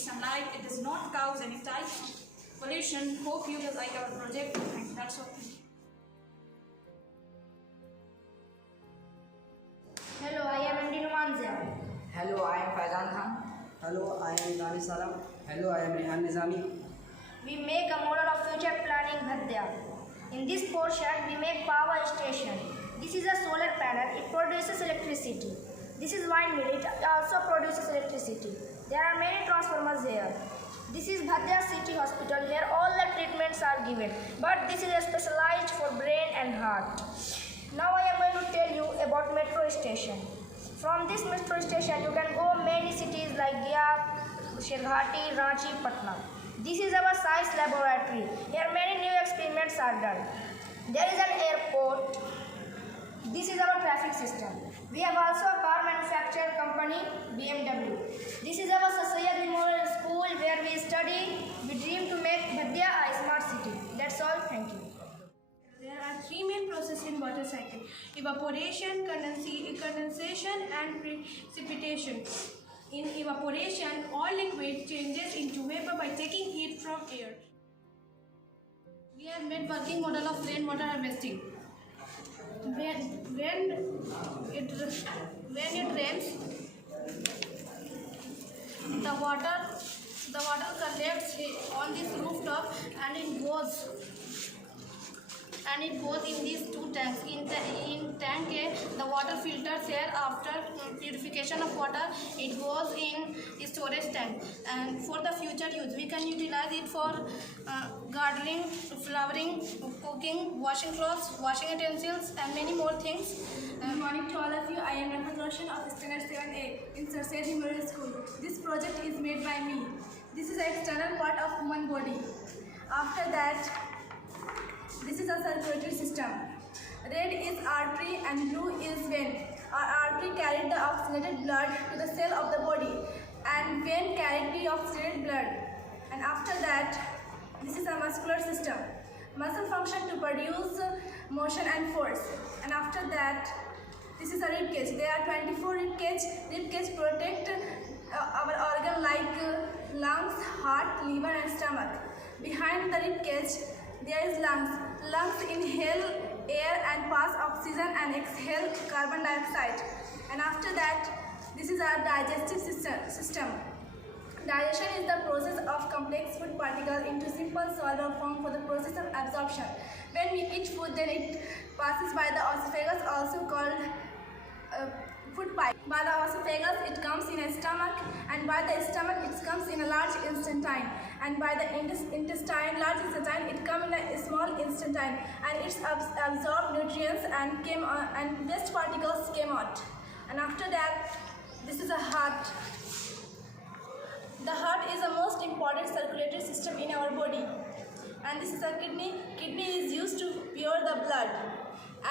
sunlight. It does not cause any type of pollution. Hope you will like our project, and that's all. Hello, I am MD Numanzia. Hello, I am Faizan Khan. Hello, I am Dani Salam. Hello, I am Rehan Nizami. We make a model of future planning Bhadya. In this portion, we make power station. This is a solar panel. It produces electricity. This is windmill. It also produces electricity. There are many transformers here. This is Bhadya City Hospital. Here all the treatments are given. But this is specialized for brain and heart. Now I am going to tell you about metro station. From this metro station, you can go many cities like Gaya, Sheghati, Ranchi, Patna. This is our science laboratory. Here many new experiments are done. There is an airport. This is our traffic system. We have also a car manufacturer company, BMW. This is our Sasyad Memorial School where we study. We dream to make Bhadya a smart city. That's all. Thank you. There are three main processes in water cycle: evaporation, condensation and precipitation. In evaporation, all liquid changes into vapor by taking heat from air. We have made working model of rainwater harvesting. When it rains, the water collects on this rooftop and it goes in these two tanks. In tank A, the water filters here. After purification of water, it goes in the storage tank. And for the future use, we can utilize it for gardening, flowering, cooking, washing clothes, washing utensils, and many more things. Good morning to all of you. I am Rahmat Roshan of Standard 7A in Sir Syed Memorial School. This project is made by me. This is an external part of human body. After that, this is a circulatory system. Red is artery and blue is vein. Our artery carried the oxygenated blood to the cell of the body and vein carried the oxygenated blood. And after that, this is a muscular system. Muscle function to produce motion and force. And after that, this is a rib cage. There are 24 rib cage. Rib cage protect our organ like lungs, heart, liver and stomach. Behind the rib cage, there is lungs. Lungs inhale air and pass oxygen and exhale carbon dioxide. And after that, this is our digestive system. Digestion is the process of complex food particles into simple soluble form for the process of absorption. When we eat food, then it passes by the esophagus, also called food pipe. By the esophagus, it comes in a stomach, and by the stomach, it comes in a large intestine, and by the intestine, large intestine, it comes in a small intestine, and it's absorbed nutrients and waste particles came out. And after that, this is a heart. The heart is the most important circulatory system in our body, and this is a kidney. Kidney is used to pure the blood,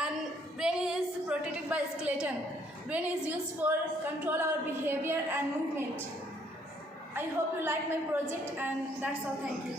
and brain is protected by skeleton. Brain is used for control our behavior and movement. I hope you like my project, and that's all. Thank you.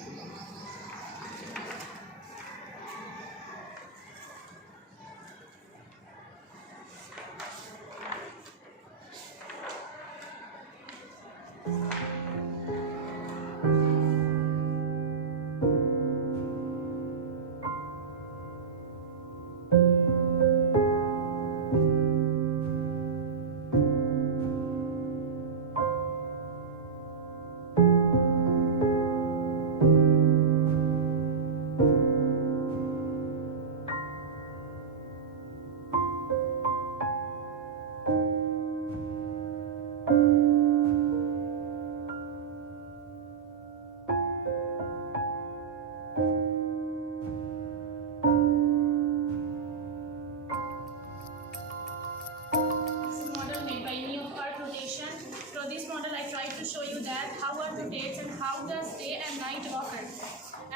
To show you that how Earth rotates and how does day and night occur.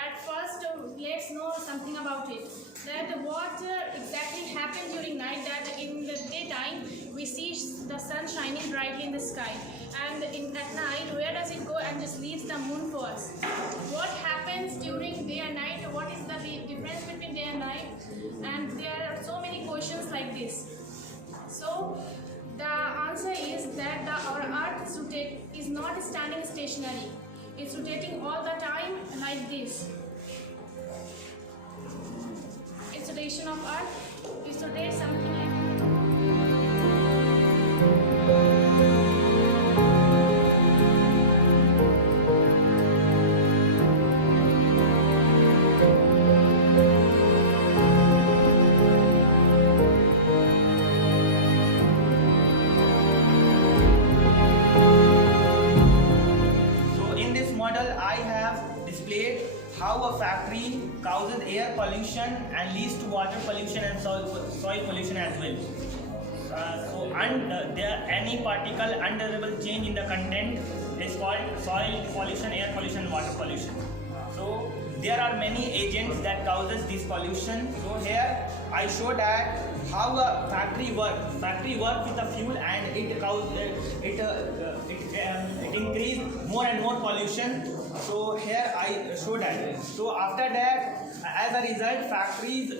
At first, let's know something about it. That what exactly happens during night, that in the daytime we see the sun shining brightly in the sky, and at night where does it go and just leaves the moon for us. What happens during day and night? What is the difference between day and night? And there are so many questions like this. So The answer is that our earth is not standing stationary. It's rotating all the time like this. Its rotation of earth is rotate something like I have displayed how a factory causes air pollution and leads to water pollution and soil pollution as well. There any particle undesirable change in the content is called soil pollution, air pollution, water pollution. So there are many agents that causes this pollution. So here I show that how a factory works. Factory works with a fuel and it increase more and more pollution. So here I show that. So after that, as a result, factories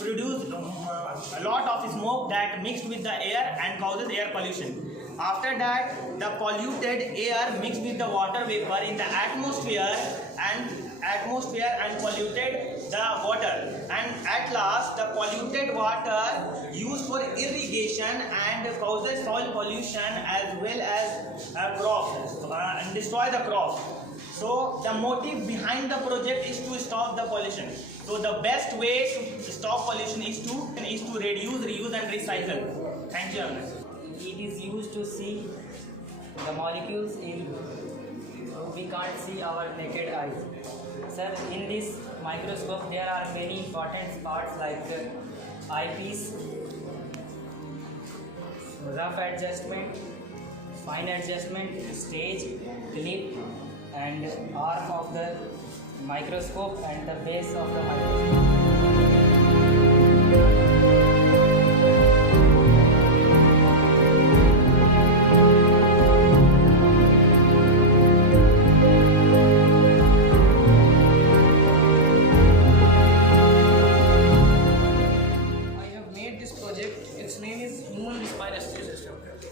produce a lot of smoke that mixed with the air and causes air pollution. After that, the polluted air mixed with the water vapor in the atmosphere and polluted the water, and at last the polluted water used for irrigation and causes soil pollution as well as crops and destroy the crops. So the motive behind the project is to stop the pollution. So the best way to stop pollution is to reduce, reuse and recycle. Thank you. It is used to see the molecules we can't see our naked eyes. Sir, in this microscope there are many important parts like eyepiece, rough adjustment, fine adjustment, stage, clip and arm of the microscope and the base of the microscope.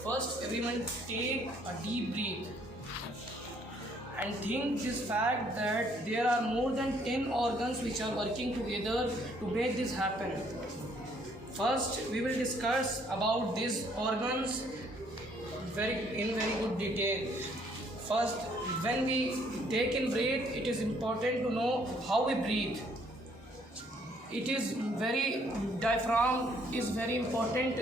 First, everyone take a deep breath and think this fact that there are more than 10 organs which are working together to make this happen. First, we will discuss about these organs in very good detail. First, when we take in breath, it is important to know how we breathe. Diaphragm is very important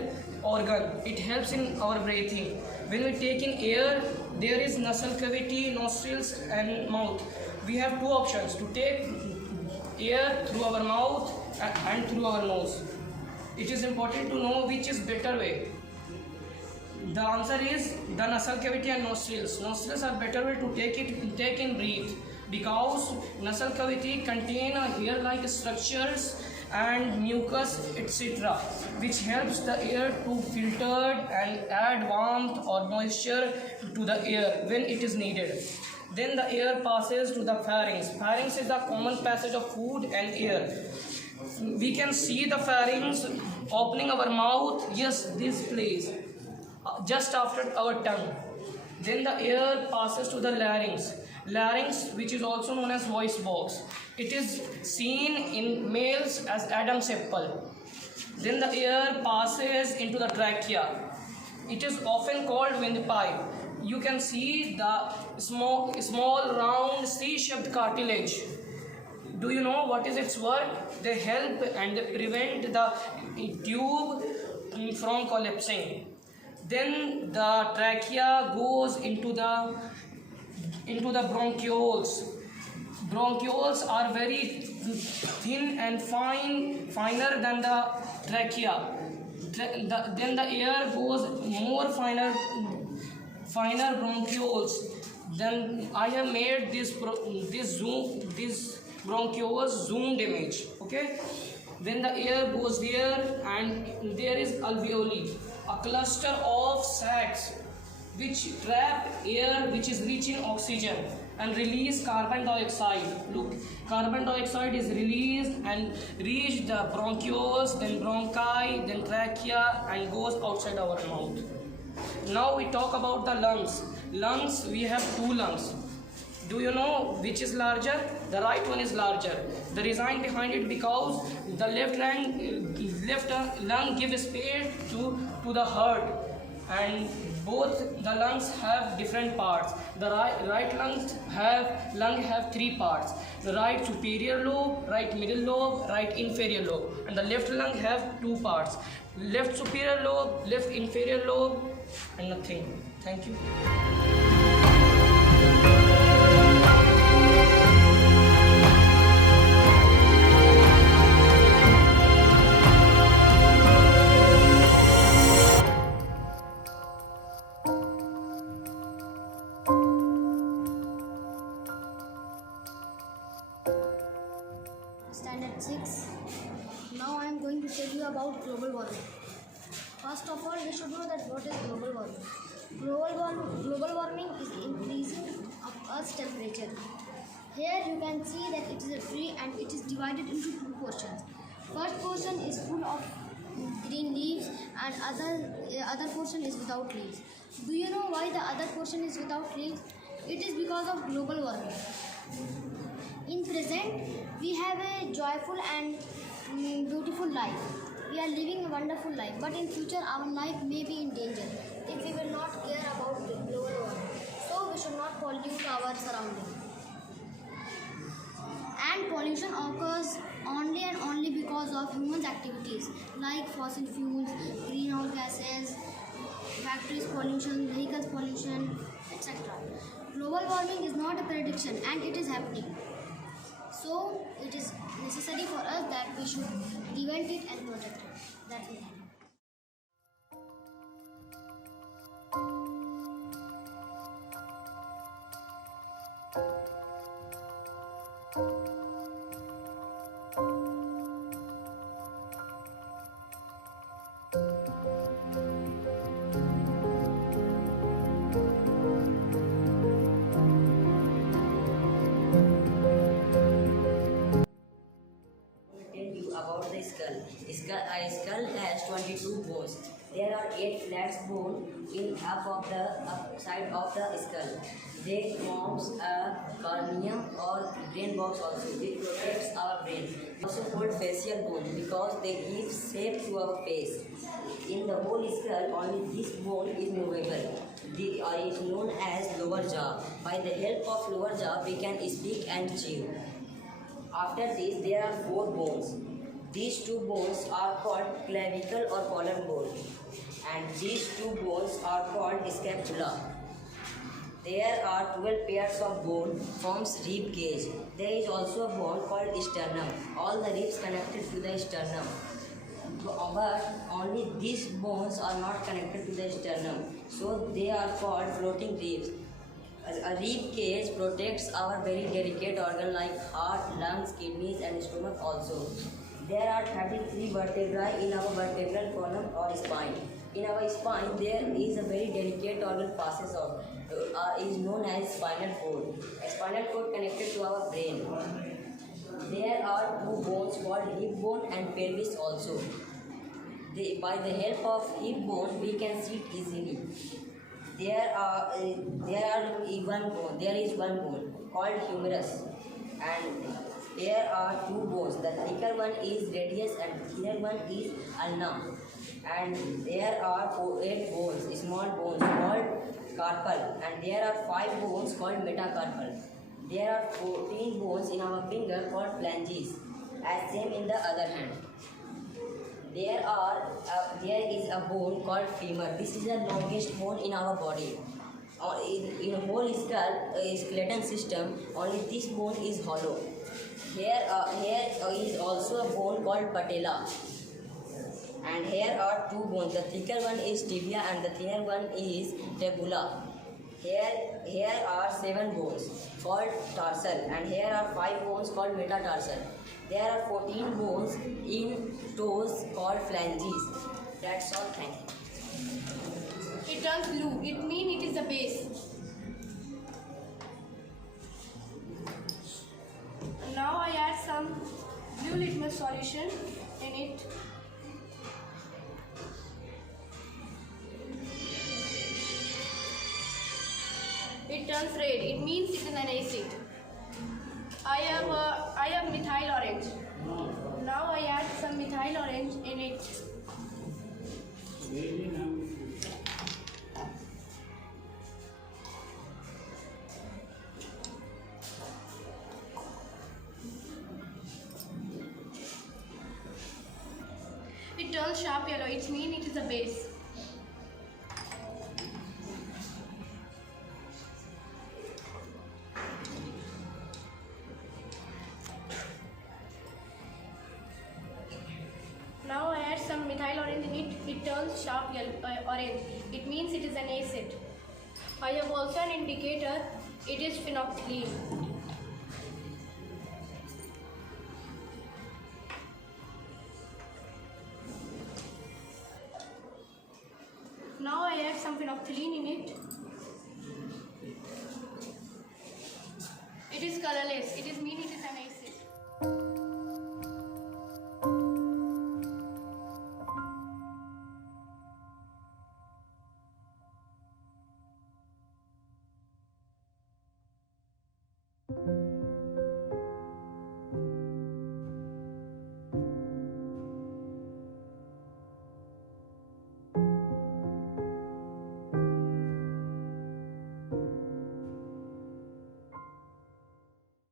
organ. It helps in our breathing. When we take in air, there is nasal cavity, nostrils and mouth. We have two options: to take air through our mouth and through our nose. It is important to know which is better way. The answer is the nasal cavity and nostrils. Nostrils are better way to take in breathe, because nasal cavity contain hair-like structures and mucus etc., which helps the air to filter and add warmth or moisture to the air when it is needed. Then the air passes to the pharynx. Pharynx is the common passage of food and air. We can see the pharynx opening our mouth, yes, this place, just after our tongue. Then the air passes to the larynx. Larynx, which is also known as voice box. It is seen in males as Adam's apple. Then the air passes into the trachea. It is often called windpipe. You can see the small round C-shaped cartilage. Do you know what is its work? They help and they prevent the tube from collapsing. Then the trachea goes into the bronchioles. Bronchioles are very thin and finer than the trachea. Then the air goes more finer bronchioles. Then I have made this bronchioles zoomed image. Okay. When the air goes there, and there is alveoli, a cluster of sacs which trap air which is rich in oxygen and release carbon dioxide. Look, carbon dioxide is released and reach the bronchioles, then bronchi, then trachea and goes outside our mouth. Now we talk about the lungs. Lungs, we have two lungs. Do you know which is larger? The right one is larger. The reason behind it because the left lung gives space to the heart, and both the lungs have different parts. The right lung have three parts: the right superior lobe, right middle lobe, right inferior lobe, and the left lung have two parts: left superior lobe, left inferior lobe, and nothing. Thank you. Standard 6. Now I am going to tell you about global warming. First of all, we should know that what is global warming. Global warming is increasing of Earth's temperature. Here you can see that it is a tree and it is divided into two portions. First portion is full of green leaves and other portion is without leaves. Do you know why the other portion is without leaves? It is because of global warming. In present, we have a joyful and beautiful life. We are living a wonderful life, but in future our life may be in danger if we will not care about the global warming. So we should not pollute our surroundings. And pollution occurs only and only because of human activities like fossil fuels, greenhouse gases, factories pollution, vehicles pollution, etc. Global warming is not a prediction and it is happening. So it is necessary for us that we should prevent it and protect it. That's it. About the skull. A skull has 22 bones. There are 8 flat bones in upside of the skull. They forms a cranium or brain box also. It protects our brain. Also called facial bone because they give shape to our face. In the whole skull, only this bone is movable. It is known as lower jaw. By the help of lower jaw, we can speak and chew. After this, there are 4 bones. These 2 bones are called clavicle or collarbone, and these 2 bones are called scapula. There are 12 pairs of bone forms rib cage. There is also a bone called sternum. All the ribs connected to the sternum. But only these bones are not connected to the sternum, so they are called floating ribs. A rib cage protects our very delicate organ like heart, lungs, kidneys and stomach also. There are 33 vertebrae in our vertebral column or spine. In our spine, there is a very delicate organ passes out, is known as spinal cord. A spinal cord connected to our brain. There are 2 bones called hip bone and pelvis also. By the help of hip bone, we can sit easily. There is one bone called humerus, and there are 2 bones. The thicker one is radius and the thinner one is ulna. And there are 8 bones, small bones called carpal, and there are 5 bones called metacarpal. There are 14 bones in our finger called phalanges, as same in the other hand. There is a bone called femur. This is the longest bone in our body. In a whole skull, skeleton system, only this bone is hollow. Here is also a bone called patella. And here are 2 bones. The thicker one is tibia and the thinner one is fibula. Here are 7 bones called tarsal, and here are 5 bones called metatarsal. There are 14 bones in toes called phalanges. That's all. Thank you. It turns blue. It means it is the base. Now I add some blue litmus solution in it. it means it is an acid. I have methyl orange. Now I add some methyl orange in it. It turns sharp yellow. It means it is a base. Now I add some methyl orange in it. It turns sharp yellow, orange. It means it is an acid. I have also an indicator. It is phenolphthalein. Now I add some phenolphthalein in it. It is colorless. It is mean